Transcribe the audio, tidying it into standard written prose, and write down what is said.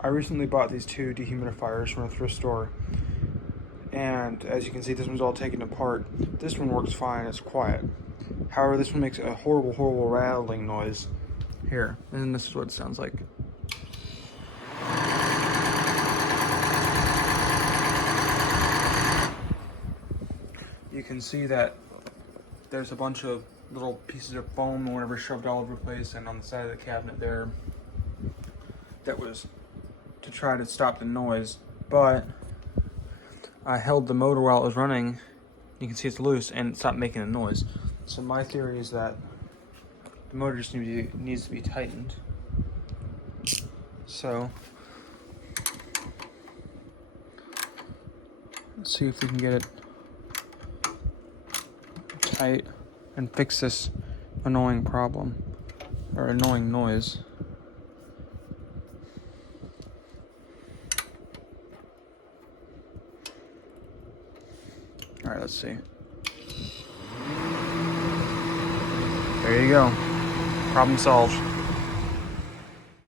I recently bought these two dehumidifiers from a thrift store, and as you can see, this one's all taken apart. This one works fine, it's quiet. However, this one makes a horrible rattling noise. Here, and this is what it sounds like. You can see that there's a bunch of little pieces of foam or whatever shoved all over the place, and on the side of the cabinet there, that was to try to stop the noise, but I held the motor while it was running. You can see it's loose and it stopped making a noise. So my theory is that the motor just needs to be tightened. So let's see if we can get it tight and fix this annoying problem or annoying noise. All right, let's see. There you go. Problem solved.